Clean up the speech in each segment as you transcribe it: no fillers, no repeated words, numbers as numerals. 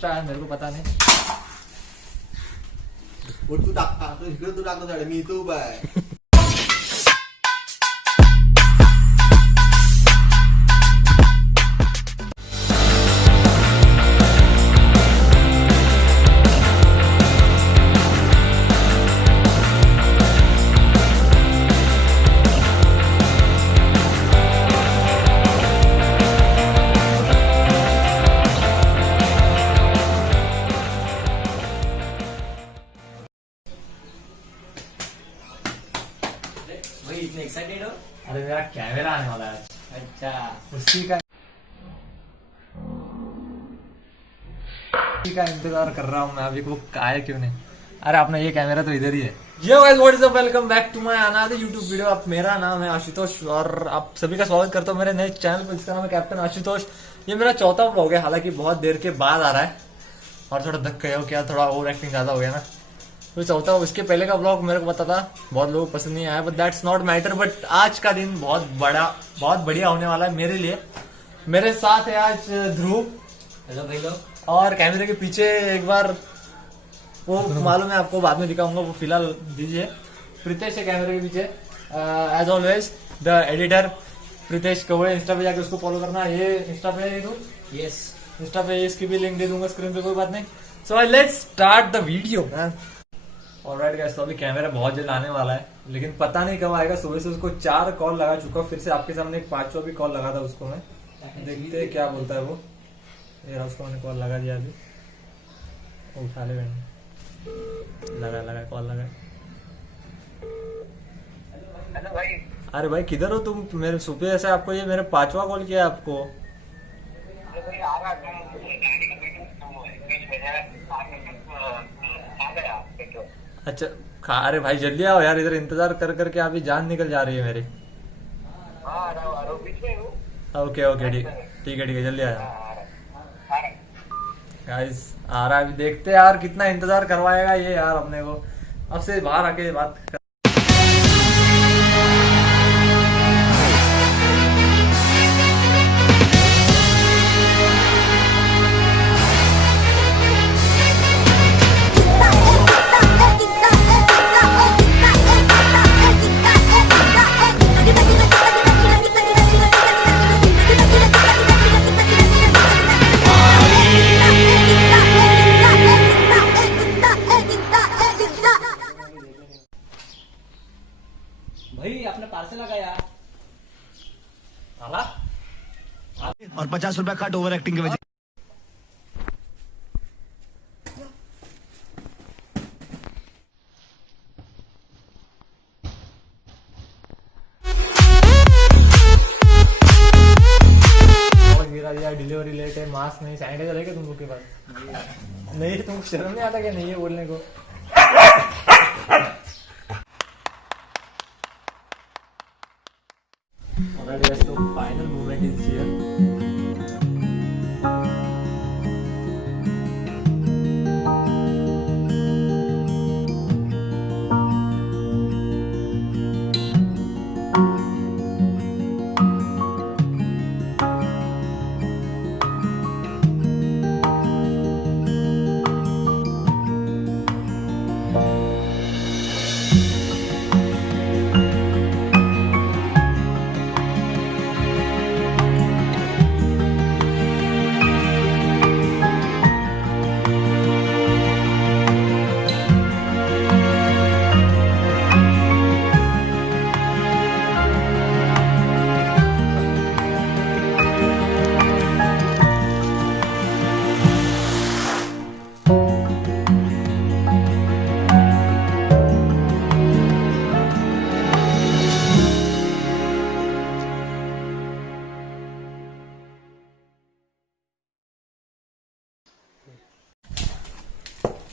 Extra है, मेरे को पता नहीं। तू टाकता तू इकडे तू टाकतो साडे मी तू बाय भाई इतने एक्साइटेड हो? अरे मेरा कैमरा आने वाला है, अच्छा, उसी का इंतजार कर रहा हूँ मैं अभी, वो आया क्यों नहीं। अरे अपना ये कैमरा तो इधर ही है। Yo guys what is up, welcome back to my another YouTube video. आप मेरा नाम है आशुतोष और आप सभी का स्वागत करता हूँ मेरे नए चैनल पर जिसका नाम है कैप्टन आशुतोष। ये मेरा चौथा व्लॉग है, हालांकि बहुत देर के बाद आ रहा है और थोड़ा धक्का हो क्या, थोड़ा ओवर एक्टिंग ज्यादा हो गया ना, तो चौथा। उसके पहले का ब्लॉग मेरे को पता था बहुत लोगों को पसंद नहीं आया, but that's not matter. But आज का दिन बहुत बढ़िया होने वाला है मेरे लिए। मेरे साथ है आज ध्रुव। हेलो भाई लोग। और कैमरे के पीछे एक बार वो मालूम है आपको, बाद में दिखाऊंगा, वो फिलहाल दीजिए। प्रीतेश है कैमरे के पीछे, as always the editor Pritesh Kawade. Insta पे जाके उसको फॉलो करना। ये इंस्टा पे है, यस, इंस्टा पे इसकी भी लिंक दे दूंगा स्क्रीन पे, कोई बात नहीं। So let's start the video. Alright guys, तो अभी कैमरा बहुत जल्द आने वाला है, लेकिन पता नहीं कब आएगा। सुबह से उसको 4 कॉल लगा चुका, फिर से आपके सामने एक 5वां भी कॉल लगा था उसको मैं। देखते हैं क्या बोलता है वो। ये रहा, उसको मैंने कॉल लगा दिया अभी, उठा ले मैंने। लगा कॉल लगा। हेलो भाई। अरे भाई किधर हो तुम? मेरे सुबह से आपको ये मेरे 5वां कॉल किया है आपको। अरे भाई आ रहा तुम गाड़ी का वेटिंग तो है, बीच में है, आ गया पेट्रोल। अच्छा अरे भाई जल्दी आओ यार, इधर इंतजार कर करके अभी जान निकल जा रही है मेरी। हाँ आ रहा हूँ, बीच में हूँ। ओके ठीक है जल्दी आया। आ रहा गाइस आ रहा है, अभी देखते हैं यार कितना इंतजार करवाएगा ये यार अपने को। अब से बाहर आके बात कर। भाई आपने पार्सल लगाया। और 50 रुपया कट ओवर एक्टिंग की वजह डिलीवरी लेट है, मास्क नहीं, सैनिटाइजर है क्या तुम लोग के पास? नहीं, तुमको शर्म नहीं आता क्या नहीं है बोलने को? Alright guys, so final movement is here.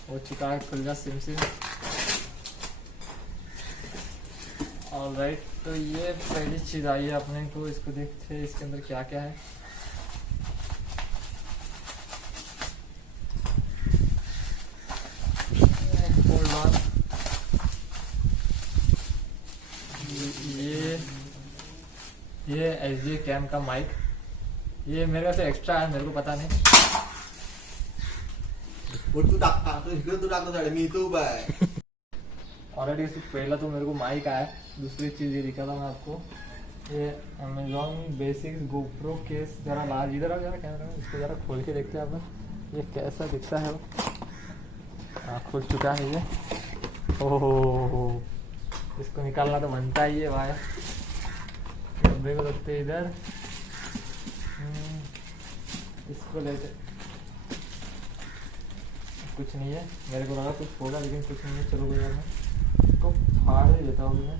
हो चुका है खुल जा सिम से। ऑलराइट, तो ये पहली चीज आई है अपने को, इसको देखते हैं इसके अंदर क्या क्या है। Hold on. ये SJ कैम का माइक, ये मेरे से एक्स्ट्रा है, मेरे को पता नहीं। तू टाकता तो इकडे तू टाकतो साडे मी इथं उभा आहे. ऑलरेडी पहला तो मेरे को माइक आया, दूसरी चीज ये दिखा था मैं आपको, ये अमेजोन बेसिक्स गोप्रो केस जरा लार्ज, इधर आ जरा कैमरा में, इसको जरा खोल के देखते हैं आप ये कैसा दिखता है वो। हाँ खुल चुका है ये। ओह इसको निकालना तो बनता ही है भाई। डब्बे को रखते हैं इधर, इसको लेते, कुछ नहीं है, मेरे को लगा कुछ होगा लेकिन कुछ नहीं है। चलो कोई बात नहीं, इसको फाड़ ही देता हूँ मैं।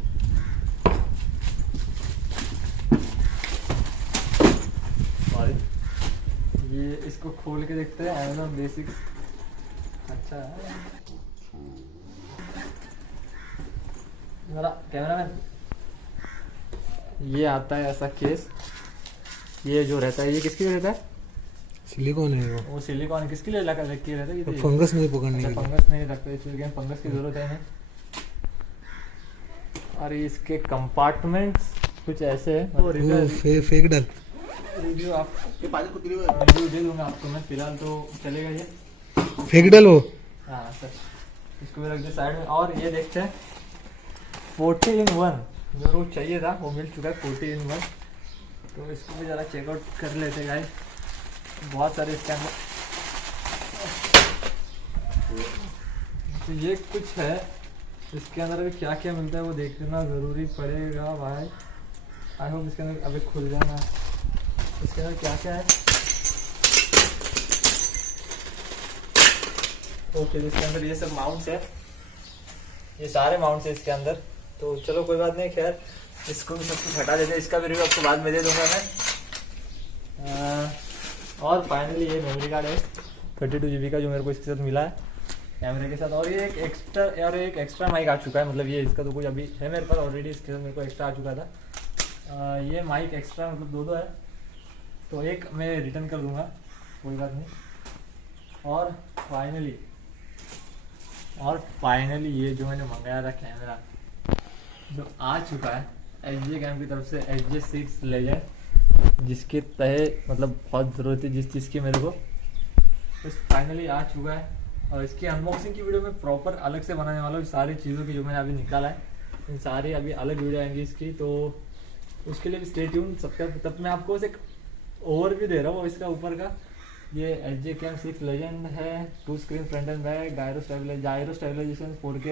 और ये इसको खोल के देखते हैं, अमेजोन बेसिक्स। अच्छा है मेरा कैमरामैन, ये आता है ऐसा केस, ये जो रहता है ये किसके लिए रहता है? सिलिकॉन है वो सिलिकॉन किसके लिए लगा रखी रहता है? ये फंगस नहीं पकड़ने के लिए. फंगस नहीं रखते, इसलिए फंगस की जरूरत है नहीं। और इसके कंपार्टमेंट्स कुछ ऐसे है। वो फेक डाल. रिव्यू आप ये पाजी कुतरी हुई. रिव्यू दे दूंगा आपको मैं, फिलहाल तो चलेगा ये। फेक डाल वो. हाँ सर, इसको भी रख दे साइड में। और ये देखते हैं 40-in-1 जो रोज चाहिए था वो मिल चुका है, 40-in-1। तो इसको भी ज़रा चेकआउट कर लेते हैं गाइस। बहुत सारे इसके अंदर तो ये कुछ है, इसके अंदर अभी क्या क्या मिलता है वो देखना ज़रूरी पड़ेगा भाई। आई होप इसके अंदर अभी खुल जाना। इसके अंदर क्या क्या है? ओके इसके अंदर ये सब माउंट्स है, ये सारे माउंट्स है इसके अंदर। तो चलो कोई बात नहीं, खैर इसको भी सब कुछ हटा देते हैं। इसका भी रिव्यू आपको बाद में दे दूंगा मैं। और फाइनली ये मेमोरी कार्ड है 32 GB का जो मेरे को इसके साथ मिला है कैमरे के साथ। और ये एक एक्स्ट्रा माइक आ चुका है, मतलब ये इसका तो कुछ अभी है मेरे पास ऑलरेडी, इसके साथ मेरे को एक्स्ट्रा आ चुका था। ये माइक एक्स्ट्रा मतलब दो है, तो एक मैं रिटर्न कर दूंगा, कोई बात नहीं। और फाइनली ये जो मैंने मंगाया था कैमरा जो आ चुका है HJ कैम की तरफ से, HJ6 लेजेंड, जिसके तहे मतलब बहुत ज़रूरत है जिस चीज़ की मेरे को, तो फाइनली आ चुका है। और इसकी अनबॉक्सिंग की वीडियो मैं प्रॉपर अलग से बनाने वाला हूँ। सारी चीज़ों की जो मैंने अभी निकाला है इन सारी अभी अलग वीडियो आएंगी इसकी, तो उसके लिए भी स्टे ट्यून सब्सक्राइब। तब मैं आपको एक ओवरव्यू दे रहा हूँ इसका ऊपर का। ये HJ कैम 6 लेजेंड है, 2 screen front and back, gyro stabilisation 4K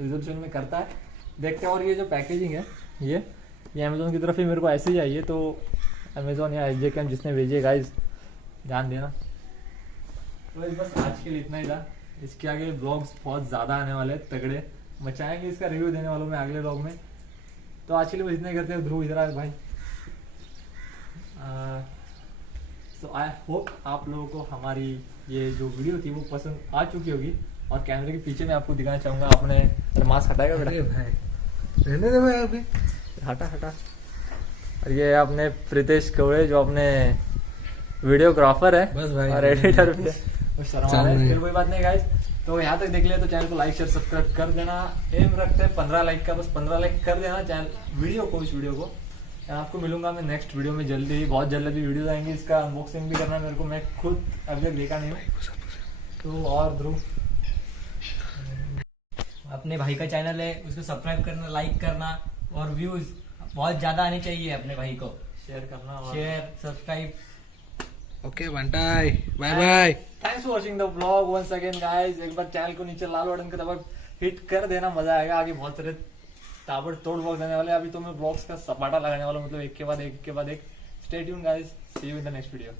resolution में करता है, देखते हैं। और ये जो पैकेजिंग है ये अमेजोन की तरफ ही मेरे को ऐसे ही आई है, तो अमेजोन या HJ कैम जिसने भेजी है गाइस ध्यान देना। तो बस आज के लिए इतना ही था। इसके आगे ब्लॉग्स बहुत ज़्यादा आने वाले हैं, तगड़े मचाएंगे, इसका रिव्यू देने वालों में अगले ब्लॉग में। तो आज के लिए बस इतना ही करते हैं। ध्रुव इधर आए भाई। सो आई होप आप लोगों को हमारी ये जो वीडियो थी वो पसंद आ चुकी होगी। और कैमरे के पीछे मैं आपको दिखाना चाहूँगा, आपने मास्क हटाएगा बेटा? भाई रहने दे भाई, अभी हटा। और ये अपने प्रीतेश कौड़े जो अपने वीडियोग्राफर है बस भाई, और एडिटर भी है, वो शर्मा रहे हैं। फिर कोई बात नहीं गाइस, तो यहाँ तक देख लिया तो चैनल को लाइक शेयर सब्सक्राइब कर देना। एम रखते हैं 15 लाइक का, बस 15 लाइक कर देना चैनल इस वीडियो को। आपको मिलूंगा मैं नेक्स्ट वीडियो में जल्दी ही, बहुत जल्दी वीडियो आएंगे। इसका अनबॉक्सिंग भी करना है मेरे को, मैं खुद अभी तक देखा नहीं हूँ। तो और ध्रुव अपने भाई का चैनल है, उसको सब्सक्राइब करना, लाइक करना, और व्यूज बहुत ज्यादा आने चाहिए अपने भाई को। शेयर करना और शेयर सब्सक्राइब। ओके बंटाई, bye bye. Thanks for watching the vlog once again guys. एक बार चैनल को नीचे लाल बटन का दबा हिट कर देना, मजा आएगा। आगे बहुत सारे ताबड़तोड़ व्लॉग्स आने वाले। अभी तो मैं व्लॉग्स का सपाटा लगाने वाला हूँ, मतलब एक के बाद एक stay tune guys, see you in the next video.